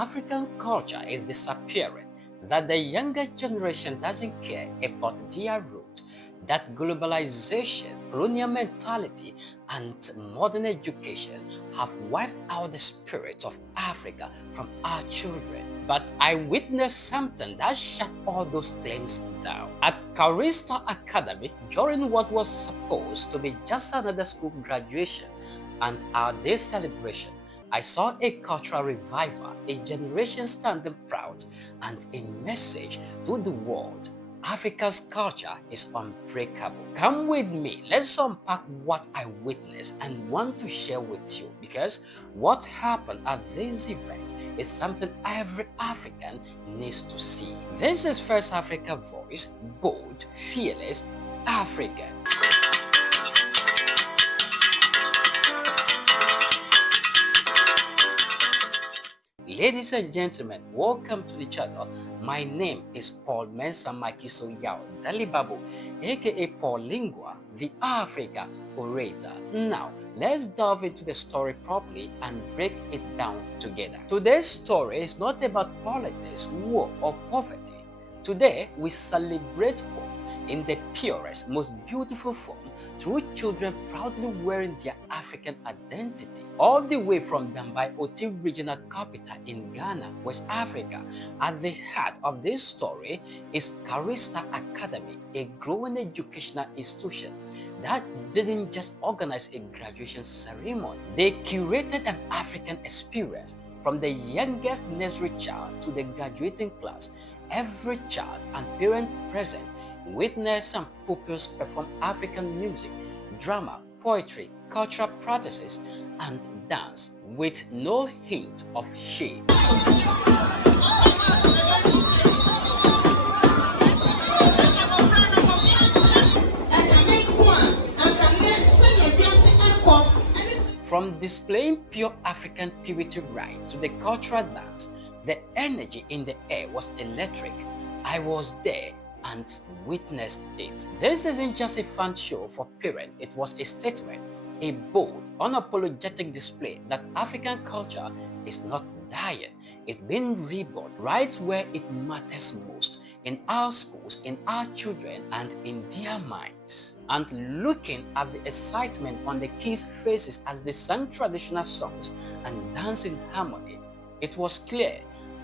African culture is disappearing, that the younger generation doesn't care about their roots, that globalization, colonial mentality, and modern education have wiped out the spirit of Africa from our children. But I witnessed something that shut all those claims down. At Charis Star Academy, during what was supposed to be just another school graduation and our day celebration, I saw a cultural revival, a generation standing proud, and a message to the world. Africa's culture is unbreakable. Come with me, let's unpack what I witnessed and want to share with you, because what happened at this event is something every African needs to see. This is First Africa Voice, bold, fearless, African. Ladies and gentlemen, welcome to the channel. My name is Paul Mensa Makiso Yao Dalibabu, aka Paul Lingua, the Africa orator. Now, let's delve into the story properly and break it down together. Today's story is not about politics, war, or poverty. Today, we celebrate hope in the purest, most beautiful form, through children proudly wearing their African identity. All the way from Dambai, Oti Regional capital in Ghana, West Africa. At the heart of this story is Charis Star Academy, a growing educational institution that didn't just organize a graduation ceremony. They curated an African experience. From the youngest nursery child to the graduating class, every child and parent present witnessed some pupils perform African music, drama, poetry, cultural practices, and dance with no hint of shame. From displaying pure African purity rite to the cultural dance, the energy in the air was electric. I was there and witnessed it. This isn't just a fun show for parents, it was a statement, a bold, unapologetic display that African culture is not dying, it's being reborn right where it matters most, in our schools, in our children, and in their minds. And looking at the excitement on the kids' faces as they sang traditional songs and danced in harmony, it was clear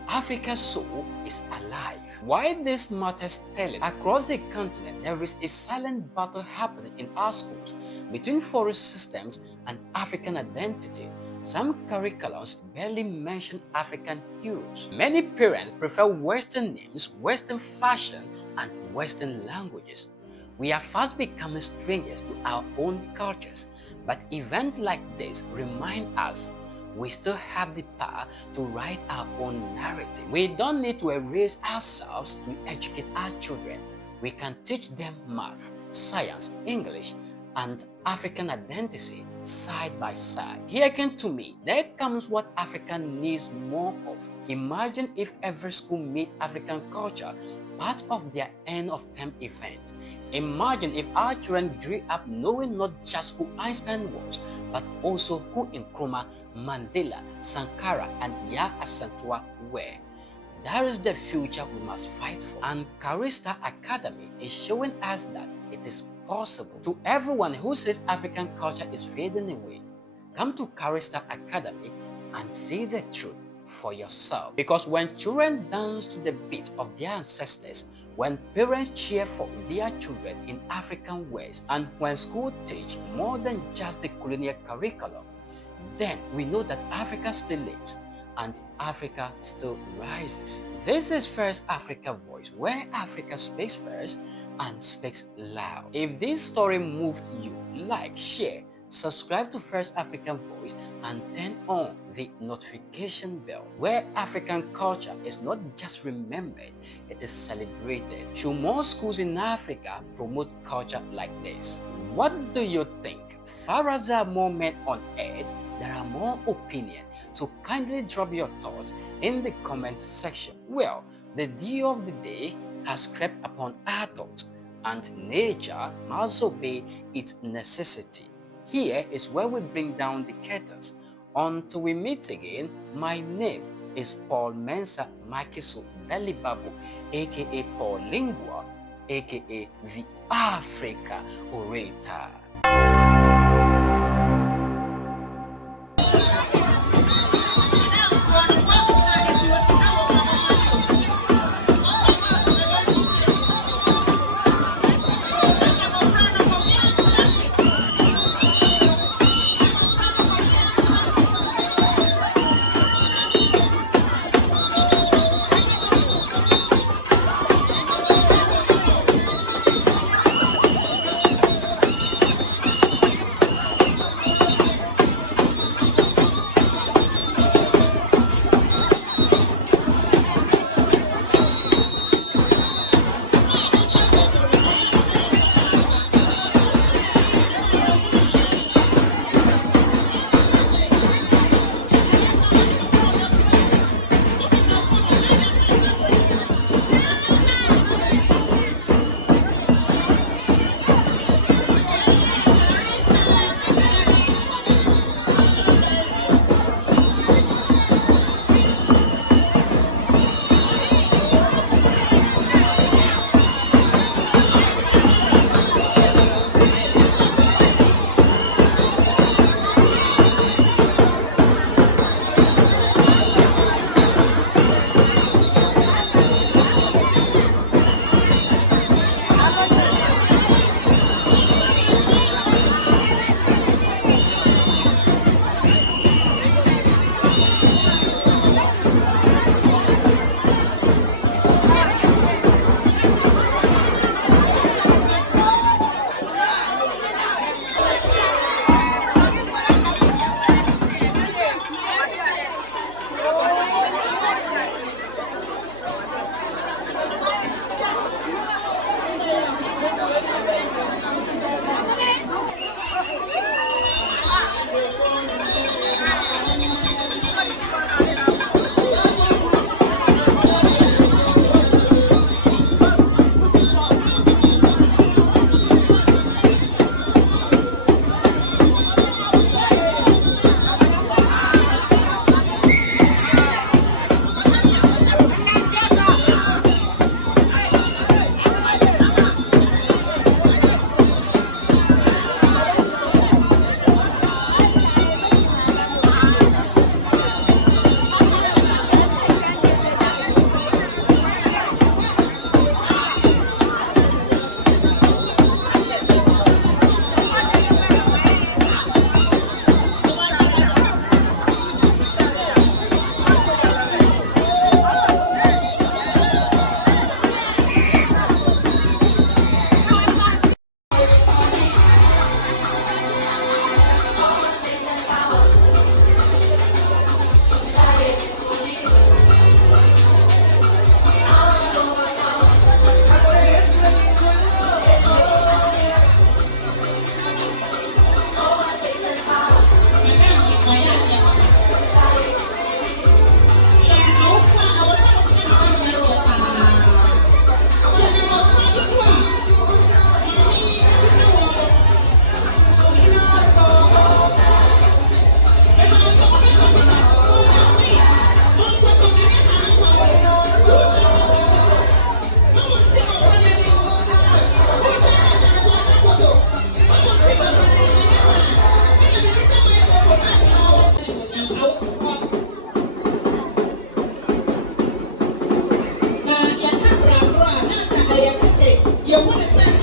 Africa's soul is alive. Why this matters telling, across the continent there is a silent battle happening in our schools between foreign systems and African identity. Some curriculums barely mention African heroes. Many parents prefer Western names, Western fashion, and Western languages. We are fast becoming strangers to our own cultures, but events like this remind us we still have the power to write our own narrative. We don't need to erase ourselves to educate our children. We can teach them math, science, English, and African identity side by side. Hearken to me, there comes what Africa needs more of. Imagine if every school made African culture part of their end of term event. Imagine if our children grew up knowing not just who Einstein was, but also who Nkrumah, Mandela, Sankara, and Yaa Asantewaa were. That is the future we must fight for. And Charis Star Academy is showing us that it is possible. To everyone who says African culture is fading away, come to Charis Star Academy and see the truth for yourself. Because when children dance to the beat of their ancestors, when parents cheer for their children in African ways, and when schools teach more than just the colonial curriculum, then we know that Africa still lives and Africa still rises. This is First Africa Voice, where Africa speaks first and speaks loud. If this story moved you, like, share, subscribe to First African Voice, and turn on the notification bell, where African culture is not just remembered, it is celebrated. Should more schools in Africa promote culture like this? What do you think? Far as there are more men on earth, there are more opinions. So kindly drop your thoughts in the comment section. Well, the dew of the day has crept upon our thoughts, and nature must obey its necessity. Here is where we bring down the curtains. Until we meet again, my name is Paul Mensa Makiso Dalibabu, aka Paul Lingua, aka the Africa Orator. You want to say